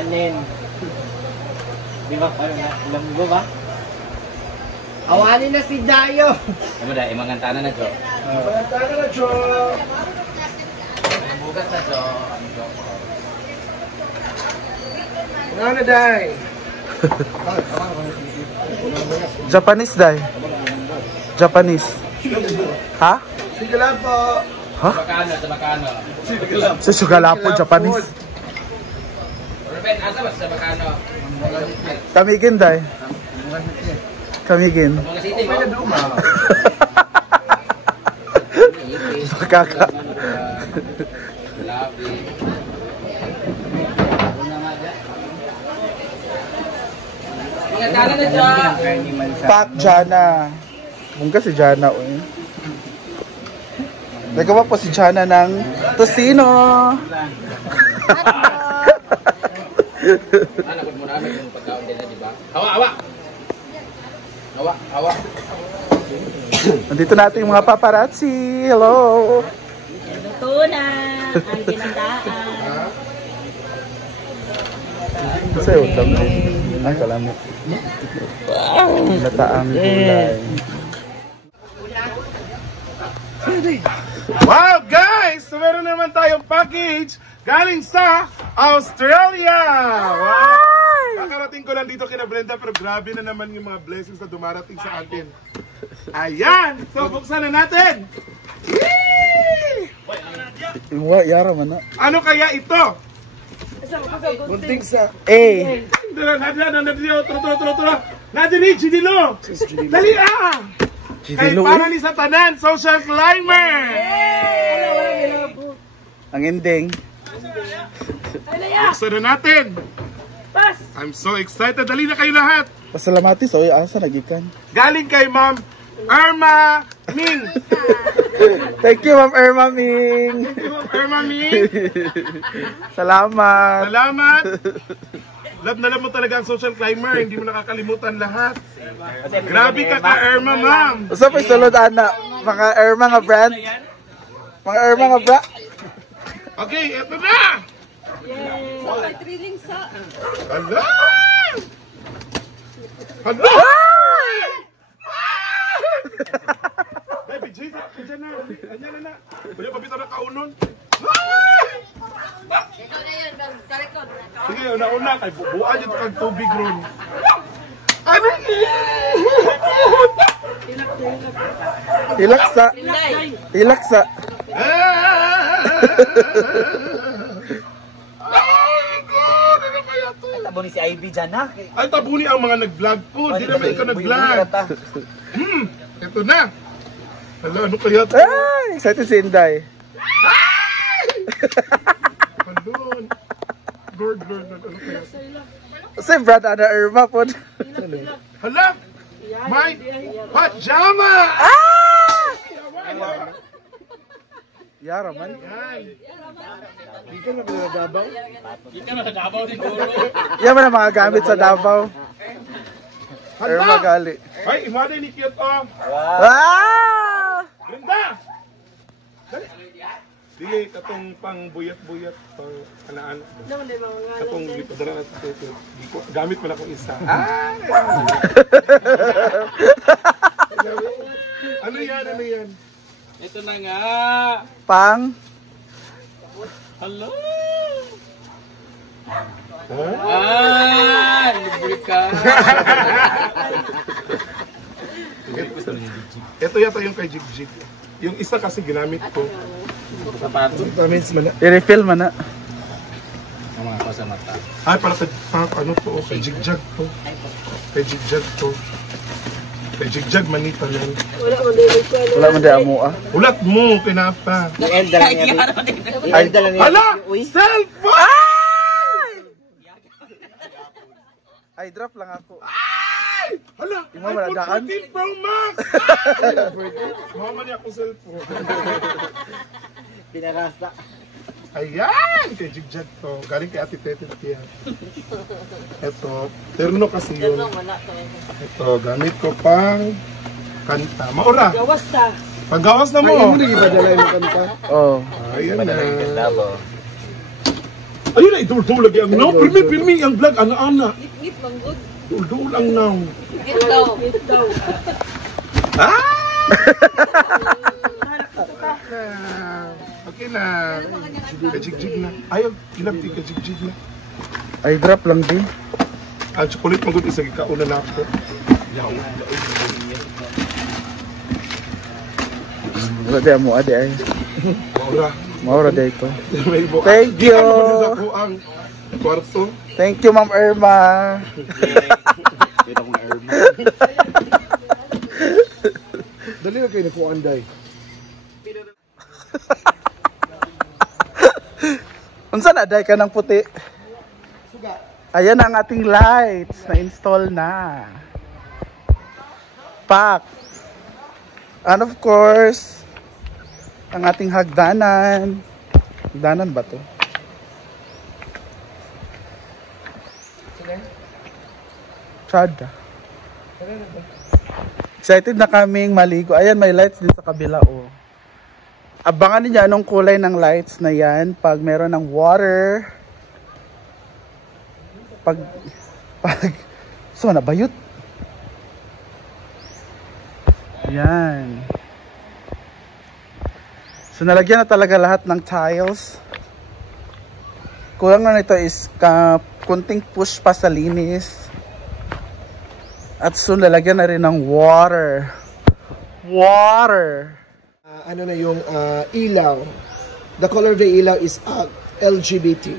Awanin. Di ba? Alam mo ba? Awanin na si Dayo. Ano dahil, imangantana na, Jo. Imangantana na, Jo. Bugas na, Jo. Ano na, Day? Japanese, Day. Japanese. Ha? Sige lang po. Ha? Sa Sugalapo, Japanese. Ruben, asa ba sa Bacano? Kamigin, Day. Kamigin. Mga city mo? Kaka. Imangantana na, Jo. Pak Jana. Mungka si Jana, oy. Nagawa po si Jana ng tosino. Nagod mo namin yung pagkaon din na, di ba? Hawa! Nandito natin yung mga paparazzi. Hello. Luto na ang ginandaan. Kasi utang. Ay, kalamit. Nataang gulay. Wow, guys! So meron naman tayong package galing sa Australia! Wow! Kakarating ko lang dito kina Brenda pero grabe na naman yung mga blessings na dumarating sa atin. Ayan! So buksan na natin! Yara man na. Ano kaya ito? Bunting sa... Eh! Turo! Nadiri, Gidilo! Dali ah! Kay para ni sa tanan, social climber! Ang ending. Buksan na natin! I'm so excited! Dali na kayo lahat! Pasalamatis, oy, asa nagikan. Galing kay Ma'am Irma Ming! Thank you, Ma'am Irma Ming! Irma Ming! Salamat! Salamat! Love na love mo talaga ang social climber, hindi mo nakakalimutan lahat. Grabe ka ka, Irma, ma'am! Usa pa sulod, ana. Mga Irma nga brand. Mga Irma nga brand. Okay, eto na! Yay! Hala! Hala! Baby, Jesus, andyan na. Andyan na. Pwede pabito na kaunon. Sige, una-una. Kay bubuan nyo kag tubig ron. Ano? Hilaksa. Hilaksa. Tabo ni si Ivy dyan ha. Ay, tabuni ang mga nag-vlog po. Di naman ikaw nag-vlog. Ito na. Hala, ano kaya ito? Ay, excited si Inday. Palun. Lord. Ano kaya ito? Si Brad Ana Irma po. Hala! My pajama! Yara man. Di ka na pinadabaw? Yan man ang mga gamit sa Davao. Irma gali. Ay, imaday ni Kiyot oh. Ah! Brenda! Dali. Dili, katong pang buyat-buyat. Pang kanaan. Katong dala na sa tete. Gamit mo na akong isa. Ano yan? Ito na nga. Pang. Hello. Huh? Libre ka. Ito yata yung kay Jig. Yung isa kasi ginamit ko. Sapato. Vitamins man na. I-refill man na. Ang mga ko sa mata. Ay, para ano to? Kay Jigjag to. Kay Jigjag manita yan. Wala man di amo ah. Ulat mo, kinapa. Elda lang yan. Ay, Hala! Cellphone! ay drop lang ako. Hala! Yung mga maladaan? iPhone 14 Pro Max! Mama niya akong cellphone. Pinarasa. Ayan! Kay Jigjag to. Galing kay Ate Tete yan. Ito. Terno kasi yun. Ito. Gamit ko pang kanta. Maura! Gawas ta. Paggawas na mo! Oh. Ayan na. Ayun na, idul-dul lagi ang now. Pirmi ang vlog, ana-ana. Ngit manggod. Dul-dul ang now. Ngit daw. Ngit daw. Okay na. Kajig-jig na. Ayaw, kinapti kajig-jig na. Ay, drop lang din. Ang chocolate magod isa kauna na ako. Ade mo, ade ay. Maura. Maura day ito. May buka. Thank Di you. ka magod ako ang kwarto. Thank you, Ma'am Irma. Dito kong herb. Dali na kayo na po, Anday. Unsa na day ka ng puti? Ayan ang ating lights na install na. Pack. And of course, ang ating hagdanan. Hagdanan ba to? Chada. Excited na kaming maligo. Ayan, may lights din sa kabila, oh. Abangan niyo anong kulay ng lights na yan pag meron ng water. Pag so nabayot. Yan. So nalagyan na talaga lahat ng tiles. Kulang na nito is kunting push pa sa linis. At soon lalagyan na rin ng water. Water. Ano na yung ilaw. The color of the ilaw is LGBT.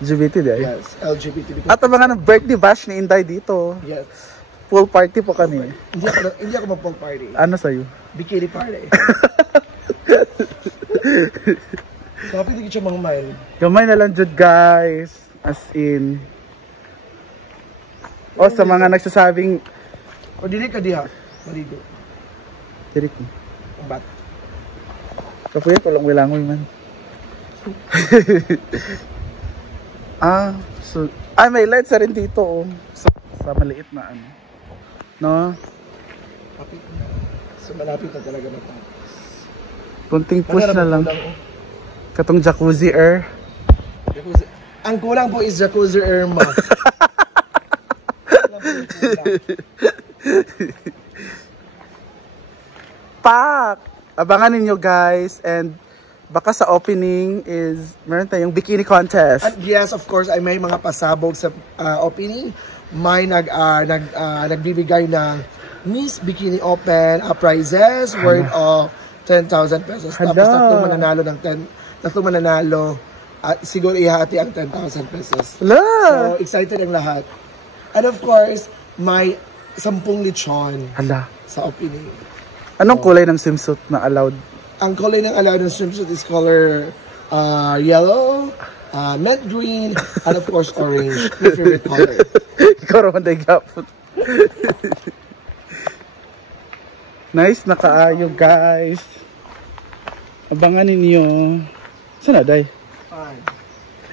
LGBT di ay? Yes, LGBT. At abangan ng birthday bash ni Inday dito. Yes. Full party po kami. Hindi ako mag-pong party. Ano sa'yo? Bikini party. So, pwede ko siya mga mile. Gamay na lang jud guys. As in. O sa mga nagsasabing O dili ka diha. Maligo. Dirik mo. Ang bat. Kapuyat walang wilangoy man. So may lights na rin dito oh. Sa maliit na ano. No? So, malapit na talaga matapos. Kunting push na lang. Kulang, Katong jacuzzi air. Jacuzzi. Ang kulang po is Jacuzzi Irma. Pak! Abangan ninyo guys and baka sa opening is meron tayong bikini contest. At yes, of course, ay may mga pasabog sa opening. May nagbibigay ng Miss Bikini Open prizes worth of 10,000 pesos. Hala. Tapos tatlong mananalo at siguro ihati ang 10,000 pesos. Hala! So, excited ang lahat. And of course, may 10 lechon Hala. sa opening. Anong kulay ng swimsuit na allowed? Ang kulay ng allowed ng swimsuit is color yellow, mint green, and of course orange. My favorite color. Ikaw naman tayo gapon. Nice na kaayo guys. Abangan ninyo. Saan na day? Fine.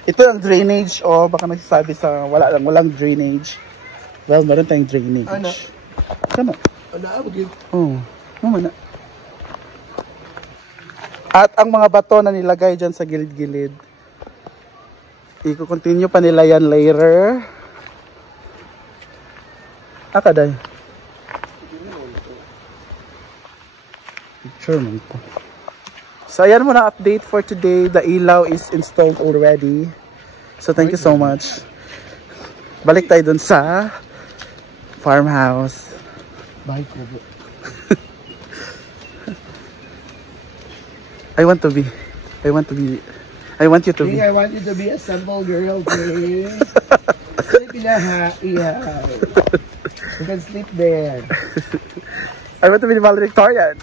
Ito ang drainage o baka nagsasabi sa walang drainage. Well, meron tayong drainage. Ano? Ano? Ano abugin? Oh, naman na. At ang mga bato na nilagay dyan sa gilid-gilid, i-continue pa nila yan later. Akaday. Picture man ko. So ayan muna update for today. The ilaw is installed already. So thank you so much. Balik tayo dun sa farmhouse. Bye, Kubo. I want you to be. Hey, I want you to be a simple girl, please. Sleep in a yeah. You can sleep there. I want to be the valedictorian.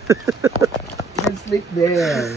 You can sleep there.